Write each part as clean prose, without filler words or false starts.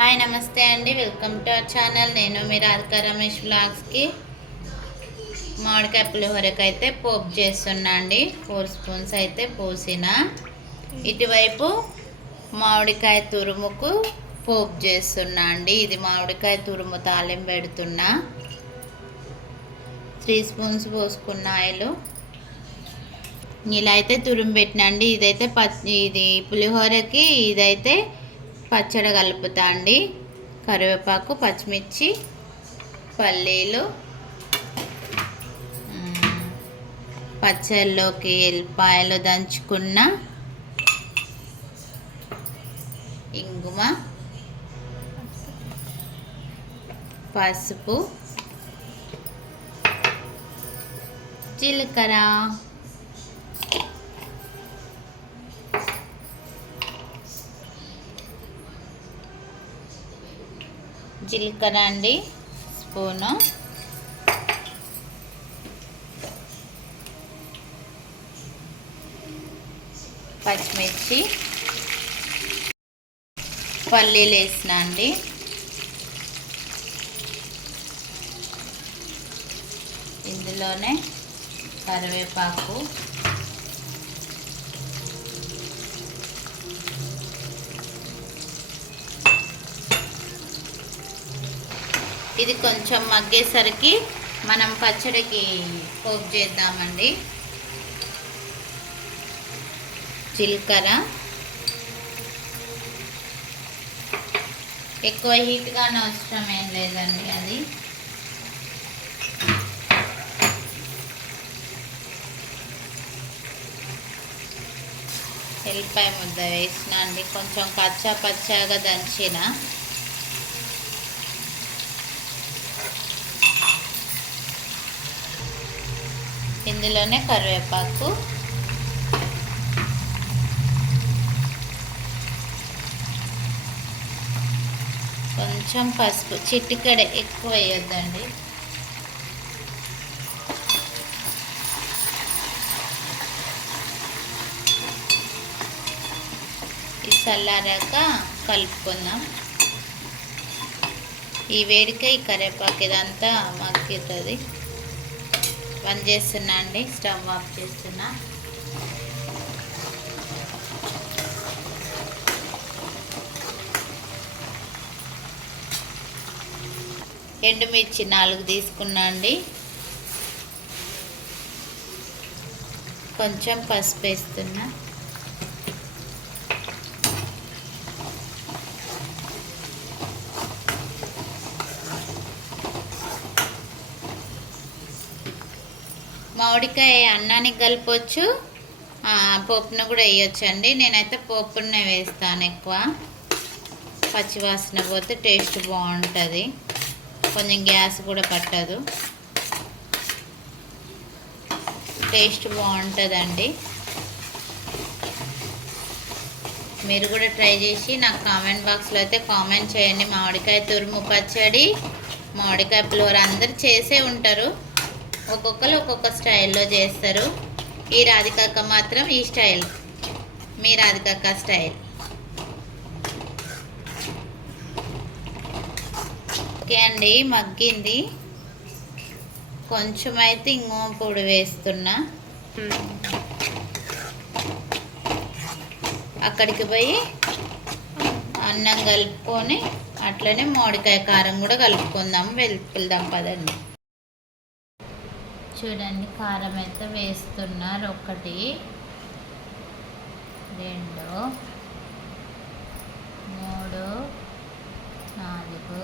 Hi నమస్తే అండి, welcome to our channel. నేను మీ రాధికా రమేష్ వ్లాగ్స్కి మామిడికాయ పులిహోరకి అయితే పోపు చేస్తున్నా అండి. 4 స్పూన్స్ అయితే పోసిన. ఇటువైపు మామిడికాయ తురుముకు పోపు చేస్తున్నా అండి. ఇది మామిడికాయ తురుము తాలింపు పెడుతున్నా. 3 స్పూన్స్ పోసుకున్న ఆయిల్. ఇలా అయితే తురుము పెట్టినా అండి. ఇదైతే ఇది పులిహోరకి ఇదైతే పచ్చడి కలుపుతా అండి. కరివేపాకు, పచ్చిమిర్చి, పల్లీలు, పచ్చళ్ళలోకి ఎల్లిపాయలు దంచుకున్న, ఇంగుమ, పసుపు, జీలకర్ర, జీలకర్ర అండి స్పూను, పచ్చిమిర్చి, పల్లీలు వేసిన అండి. ఇందులోనే కరివేపాకు, ఇది కొంచెం మగ్గేసరికి మనం పచ్చడికి పోపు చేద్దామండి. జీలకర్ర ఎక్కువ హీట్గా అవసరం ఏం లేదండి. అది ఎల్లిపాయ ముద్ద వేసిన అండి. కొంచెం కచ్చా పచ్చాగా దంచిన. ఇందులోనే కరివేపాకు, కొంచెం పసుపు, చిటికెడ, ఎక్కువ వేయొద్దండి. ఇది చల్లారాక కలుపుకుందాం. ఈ వేడిక ఈ కరివేపాకు ఇదంతా మగ్గుతుంది. బంద్ చేస్తున్నా అండి, స్టవ్ ఆఫ్ చేస్తున్నా. ఎండుమిర్చి 4 తీసుకున్నా అండి. కొంచెం పసుపు వేస్తున్నా. మామిడికాయ అన్నానికి కలపవచ్చు, పోపును కూడా వేయచ్చు అండి. నేనైతే పోపునే వేస్తాను ఎక్కువ. పచ్చివాసన పోతే టేస్ట్ బాగుంటుంది, కొంచెం గ్యాస్ కూడా పట్టదు, టేస్ట్ బాగుంటుందండి. మీరు కూడా ట్రై చేసి నాకు కామెంట్ బాక్స్లో అయితే కామెంట్ చేయండి. మామిడికాయ తురుము పచ్చడి, మామిడికాయ పులిహోర అందరు చేసే ఉంటారు, ఒక్కొక్కరు ఒక్కొక్క స్టైల్లో చేస్తారు. ఈ రాధికక్క మాత్రం ఈ స్టైల్, మీ రాధికక్క స్టైల్. ఓకే అండి, మగ్గింది. కొంచెం అయితే ఇంగువ పొడి వేస్తున్నా. అక్కడికి పోయి అన్నం కలుపుకొని అట్లనే మామిడికాయ కారం కూడా కలుపుకుందాం. వెళ్దాం పదండి. చూడండి, కారం అయితే వేస్తున్నారు. 1, 2, 3, 4,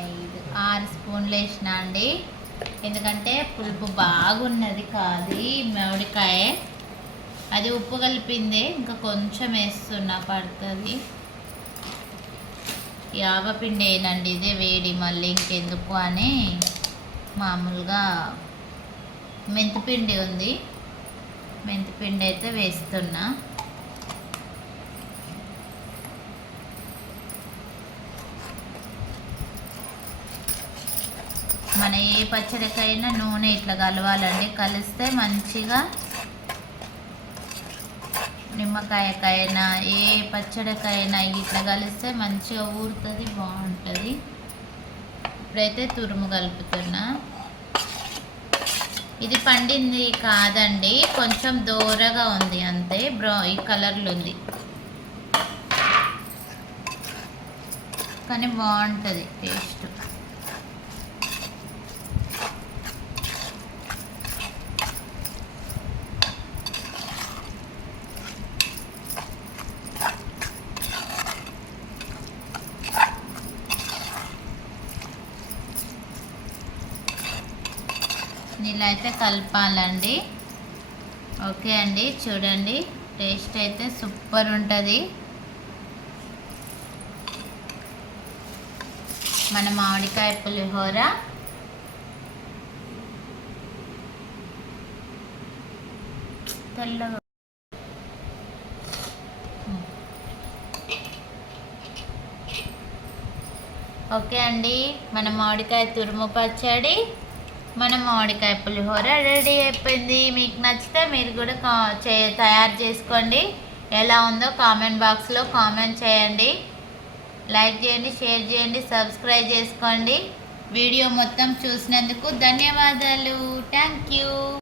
5, 6 స్పూన్లు వేసిన అండి. ఎందుకంటే పులుపు బాగున్నది కాదు మామిడికాయ, అది ఉప్పు కలిపింది. ఇంకా కొంచెం వేస్తున్నా, పడుతుంది. యావపిండి వేయనండి, ఇదే వేడి, మళ్ళీ ఇంకెందుకు అని మామూలుగా మెంతిపిండి ఉంది, మెంతిపిండి అయితే వేస్తున్నా. మన ఏ పచ్చడికైనా నూనె ఇట్లా కలవాలండి. కలిస్తే మంచిగా నిమ్మకాయకైనా ఏ పచ్చడికైనా ఇట్లా కలిస్తే మంచిగా ఊరుతుంది, బాగుంటుంది. ఇప్పుడైతే తురుము కలుపుతున్నా. ఇది పండింది కాదండి, కొంచెం దోరగా ఉంది అంతే, ఈ కలర్లో ఉంది, కానీ బాగుంటుంది టేస్ట్. ఇలా అయితే కలపాలండి. ఓకే అండి, చూడండి టేస్ట్ అయితే సూపర్ ఉంటుంది. మన మామిడికాయ పులిహోర తెల్లగా. ఓకే అండి, మన మామిడికాయ తురుము పచ్చడి, మన మామిడికాయ పులిహోర రెడీ అయిపోయింది. మీకు నచ్చితే మీరు కూడా తయారు చేసుకోండి. ఎలా ఉందో కామెంట్ బాక్స్లో కామెంట్ చేయండి. లైక్ చేయండి, షేర్ చేయండి, సబ్స్క్రైబ్ చేసుకోండి. వీడియో మొత్తం చూసినందుకు ధన్యవాదాలు. Thank you.